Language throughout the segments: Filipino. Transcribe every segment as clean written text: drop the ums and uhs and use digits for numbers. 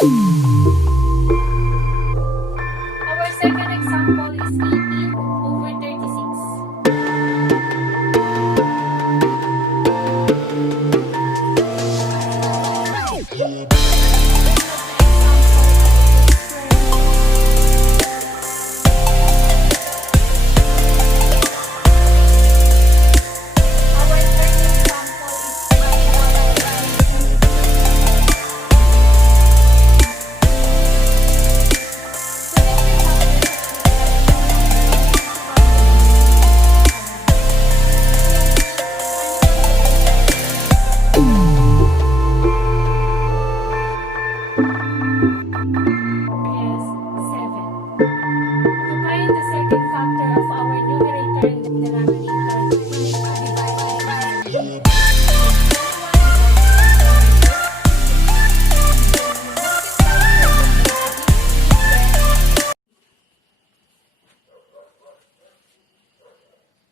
Our second example is 18 over 36.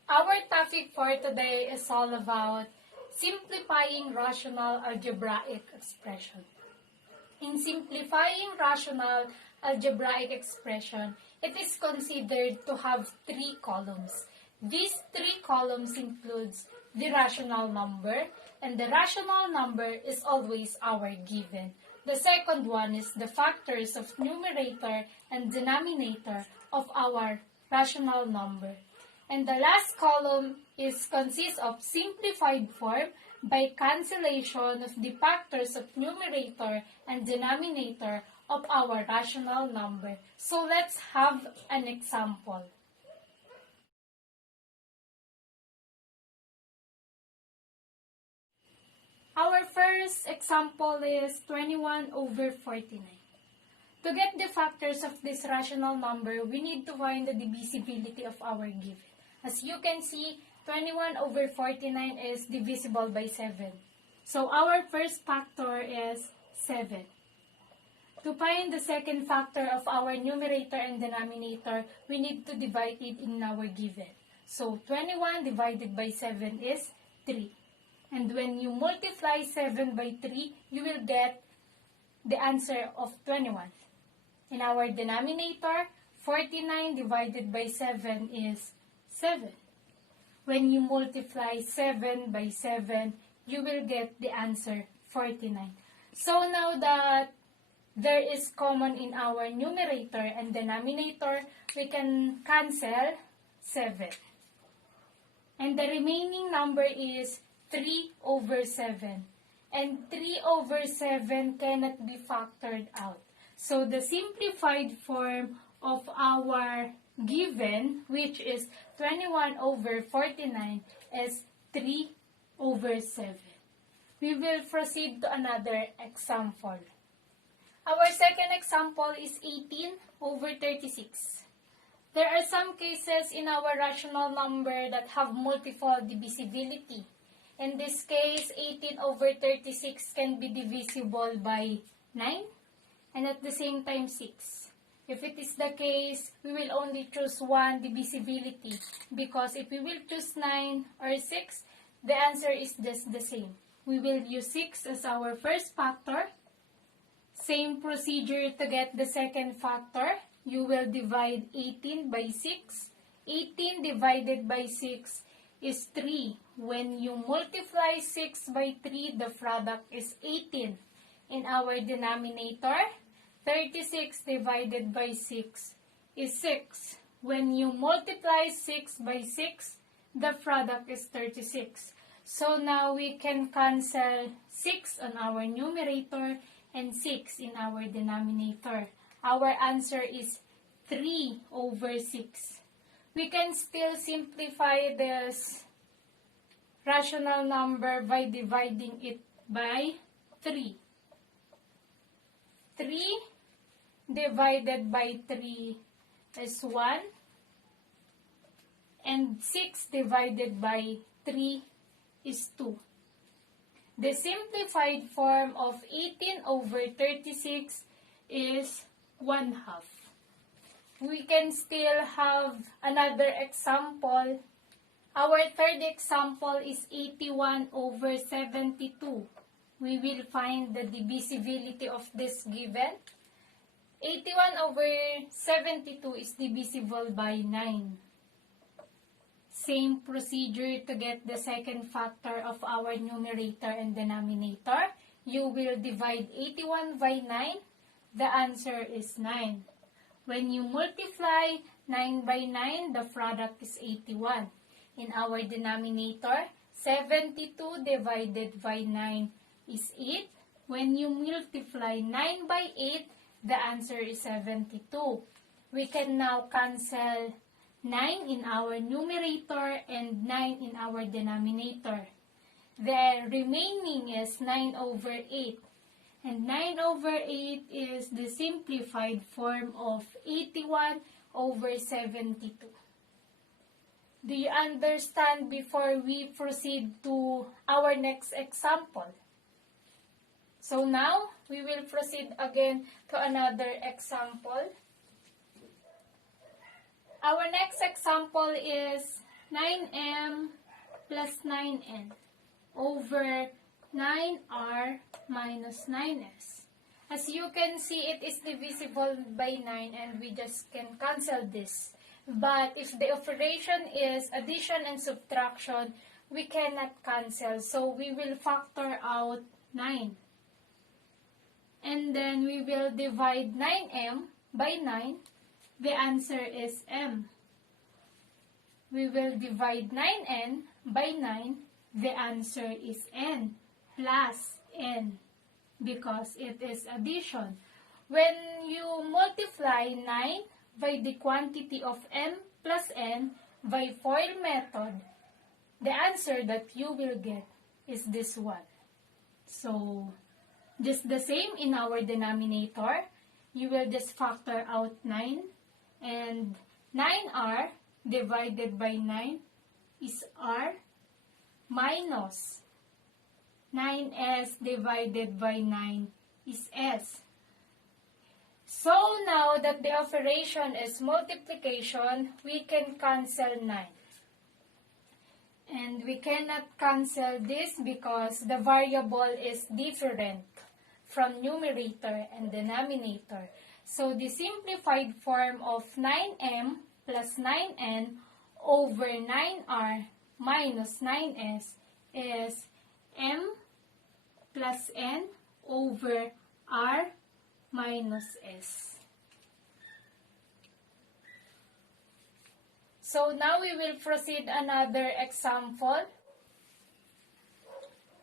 Our topic for today is all about simplifying rational algebraic expression. In simplifying rational algebraic expression, it is considered to have three columns. These three columns includes the rational number, and the rational number is always our given. The second one is the factors of numerator and denominator of our rational number. And the last column consists of simplified form by cancellation of the factors of numerator and denominator of our rational number. So let's have an example. Our first example is 21 over 49. To get the factors of this rational number, we need to find the divisibility of our given. As you can see, 21 over 49 is divisible by 7. So our first factor is 7. To find the second factor of our numerator and denominator, we need to divide it in our given. So 21 divided by 7 is 3. And when you multiply 7 by 3, you will get the answer of 21. In our denominator, 49 divided by 7 is 7. When you multiply 7 by 7, you will get the answer 49. So now that there is common in our numerator and denominator, we can cancel 7. And the remaining number is 3 over 7. And 3 over 7 cannot be factored out. So the simplified form of our given, which is 21 over 49, is 3 over 7. We will proceed to another example. Our second example is 18 over 36. There are some cases in our rational number that have multiple divisibility. In this case, 18 over 36 can be divisible by 9 and at the same time 6. If it is the case, we will only choose one divisibility because if we will choose 9 or 6, the answer is just the same. We will use 6 as our first factor. Same procedure to get the second factor. You will divide 18 by 6. 18 divided by 6 is 3. When you multiply 6 by 3, the product is 18. In our denominator, 36 divided by 6 is 6. When you multiply 6 by 6, the product is 36. So now we can cancel 6 on our numerator and 6 in our denominator. Our answer is 3 over 6. We can still simplify this rational number by dividing it by 3. 3 divided by 3 is 1. And 6 divided by 3 is 2. The simplified form of 18 over 36 is 1/2. We can still have another example. Our third example is 81 over 72. we will find the divisibility of this given. 81 over 72 is divisible by 9. Same procedure to get the second factor of our numerator and denominator. You will divide 81 by 9. The answer is 9. When you multiply 9 by 9, the product is 81. In our denominator, 72 divided by 9 is 8. When you multiply 9 by 8, the answer is 72. We can now cancel 9 in our numerator and 9 in our denominator. The remaining is 9 over 8. And 9 over 8 is the simplified form of 81 over 72. Do you understand before we proceed to our next example? So now, we will proceed again to another example. Our next example is 9m plus 9n over 9r minus 9s. As you can see, it is divisible by 9 and we just can cancel this. But if the operation is addition and subtraction, we cannot cancel. So we will factor out 9. And then we will divide 9m by 9. The answer is m. We will divide 9n by 9. The answer is n plus n because it is addition. When you multiply 9 by the quantity of m plus n by FOIL method, the answer that you will get is this one. So, just the same in our denominator, you will just factor out 9 and 9r divided by 9 is r minus 9s divided by 9 is s. So now that the operation is multiplication, we can cancel 9. And we cannot cancel this because the variable is different from numerator and denominator. So the simplified form of 9m plus 9n over 9r minus 9s is m plus n over r minus s. So now we will proceed another example.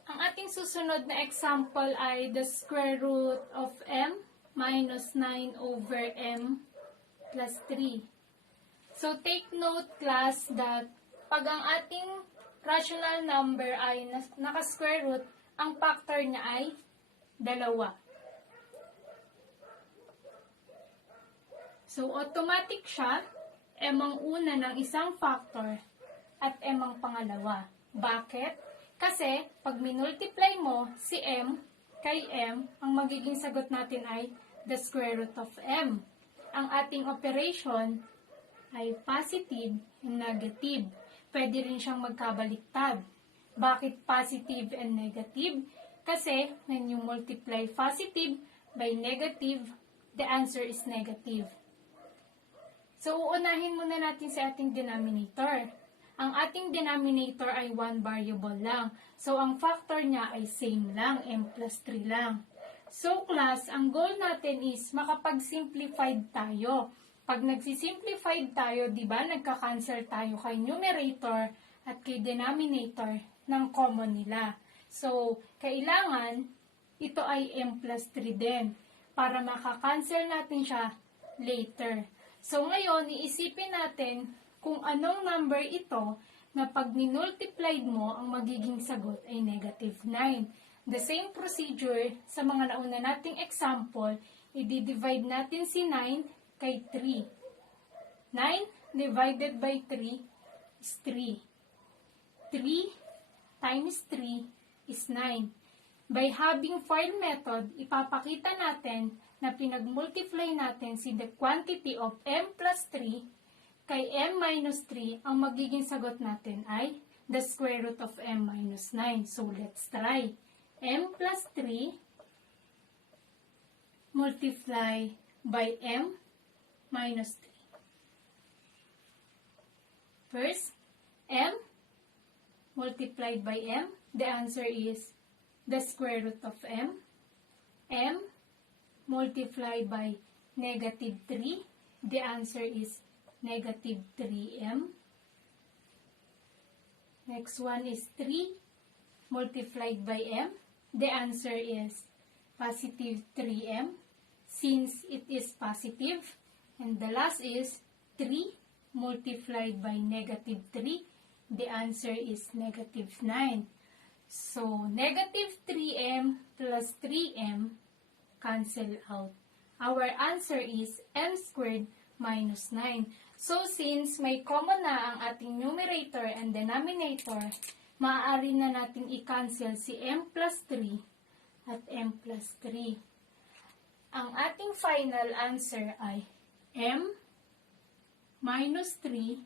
Ang ating susunod na example ay the square root of m minus 9 over m plus 3. So take note class that pag ang ating rational number ay naka-square root, ang factor niya ay 2. So, automatic siya, m ang una ng isang factor at m ang pangalawa. Bakit? Kasi, pag minultiply mo si m kay m, ang magiging sagot natin ay the square root of m. Ang ating operation ay positive and negative. Pwede rin siyang magkabaliktad. Bakit positive and negative? Kasi, when you multiply positive by negative, the answer is negative. So, uunahin muna natin sa ating denominator. Ang ating denominator ay one variable lang. So, ang factor niya ay same lang, m plus 3 lang. So, class, ang goal natin is makapag-simplified tayo. Pag nagsisimplified tayo, di ba, nagka-cancel tayo kay numerator at kay denominator ng common nila. So, kailangan ito ay m plus 3 din para makakancel natin siya later. So, ngayon, iisipin natin kung anong number ito na pag minultiplied mo, ang magiging sagot ay negative 9. The same procedure sa mga nauna nating example, i-divide natin si 9 kay 3. 9 divided by 3 is 3. 3 times 3 is 9. By having FOIL method, ipapakita natin na pinag-multiply natin si the quantity of m plus 3 kay m minus 3, ang magiging sagot natin ay the square root of m minus 9. So, let's try. m plus 3 multiply by m minus 3. First, m multiplied by m, the answer is the square root of m. M multiplied by negative 3, the answer is negative 3m. Next one is 3 multiplied by m, the answer is positive 3m since it is positive. And the last is 3 multiplied by negative 3, the answer is negative 9. So, negative 3m plus 3m cancel out. Our answer is m squared minus 9. So, since may common na ang ating numerator and denominator, maaari na nating i-cancel si m plus 3 at m plus 3. Ang ating final answer ay m minus 3.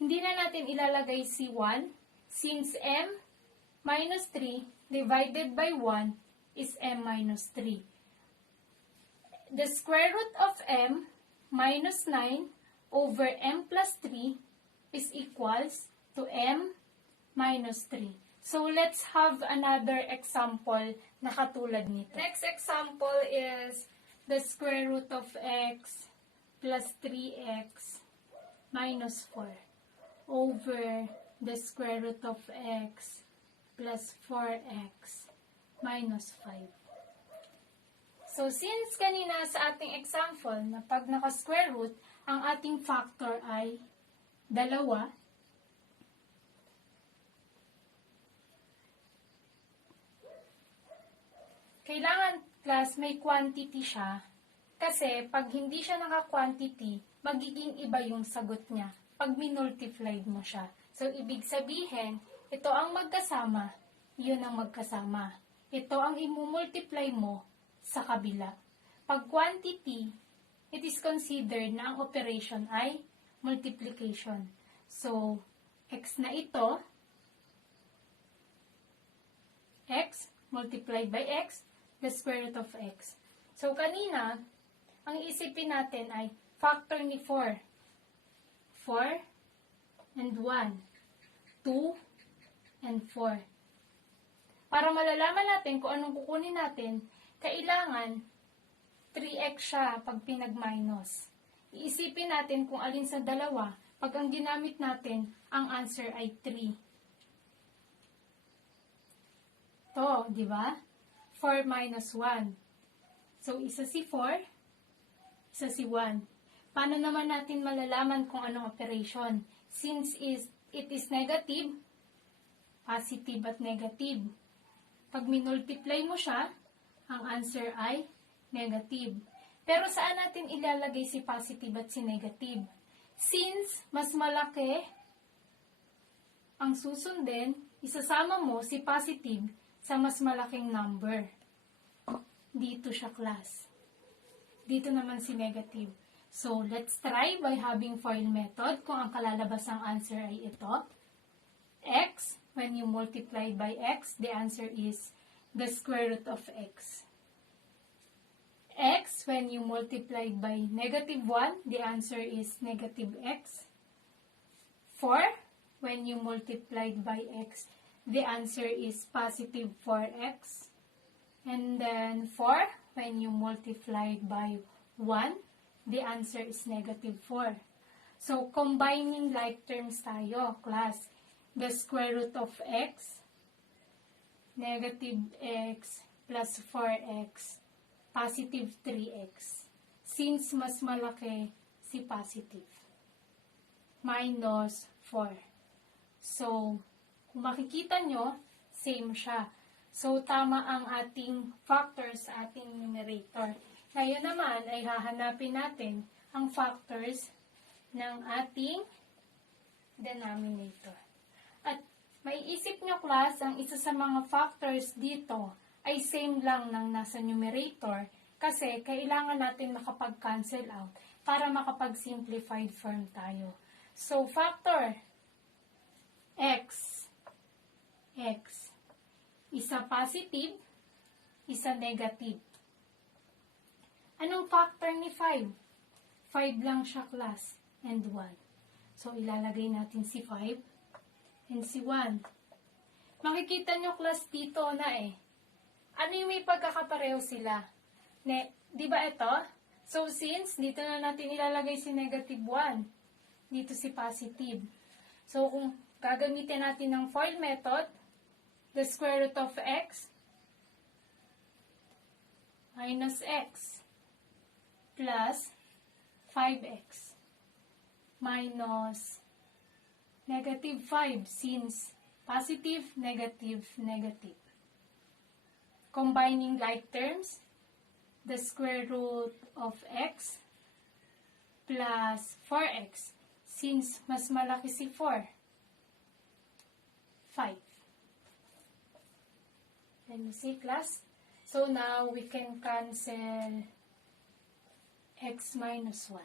Hindi na natin ilalagay si 1 since m minus 3 divided by 1 is m minus 3. The square root of m minus 9 over m plus 3 is equals to m minus 3. So, let's have another example na katulad nito. Next example is the square root of x plus 3x minus 4 over the square root of x plus 4x minus 5. So, since kanina sa ating example na pag naka-square root, ang ating factor ay 2, kailangan, class, may quantity siya. Kasi, pag hindi siya naka-quantity, magiging iba yung sagot niya pag minultiplied mo siya. So, ibig sabihin, ito ang magkasama, yun ang magkasama. Ito ang imumultiply mo sa kabila. Pag quantity, it is considered na ang operation ay multiplication. So, x na ito, x multiplied by x, the square root of x. So, kanina, ang isipin natin ay factor ni 4. 4 and 1. 2 and 4. Para malalaman natin kung anong kukunin natin, kailangan 3x siya pag pinag-minus. Iisipin natin kung alin sa dalawa. Pag ang ginamit natin, ang answer ay 3. To, di ba? 4 minus 1. So, isa si 4, isa si 1. Paano naman natin malalaman kung anong operation? Since it is negative, positive at negative. Pag minultiply mo siya, ang answer ay negative. Pero saan natin ilalagay si positive at si negative? Since mas malaki ang susundin, isasama mo si positive sa mas malaking number. Dito siya, class. Dito naman si negative. So, let's try by having FOIL method kung ang kalalabasang answer ay ito. X, when you multiply by x, the answer is the square root of x. X, when you multiply by negative 1, the answer is negative x. 4, when you multiply by x, the answer is positive 4x. And then 4, when you multiply by 1, the answer is negative 4. So, combining like terms tayo, class. The square root of x, negative x plus 4x, positive 3x. Since mas malaki si positive. Minus 4. So, kung makikita nyo, same siya. So, tama ang ating factors sa ating numerator. Ngayon naman ay hahanapin natin ang factors ng ating denominator. At maiisip nyo, class, ang isa sa mga factors dito ay same lang ng nasa numerator kasi kailangan natin makapag-cancel out para makapag-simplified form tayo. So, factor x x. Isa positive, isa negative. Anong factor ni 5? 5 lang siya, class, and 1. So, ilalagay natin si 5 and si 1. Makikita nyo, class, dito na Ano yung may pagkakapareho sila? Di ba ito? So, since dito na natin ilalagay si negative 1, dito si positive. So, kung gagamitin natin ng FOIL method, the square root of x minus x plus 5x minus negative 5 since positive, negative, negative. Combining like terms, the square root of x plus 4x since mas malaki si 4. 5. Let me see, class. So now we can cancel x minus 1.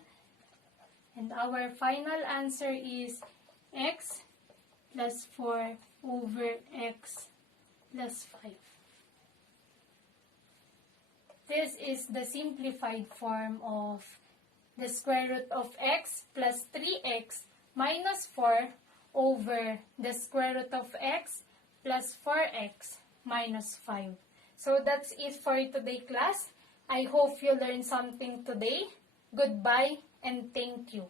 And our final answer is x plus 4 over x plus 5. This is the simplified form of the square root of x plus 3x minus 4 over the square root of x plus 4x minus 5. So that's it for today, class. I hope you learned something today. Goodbye and thank you.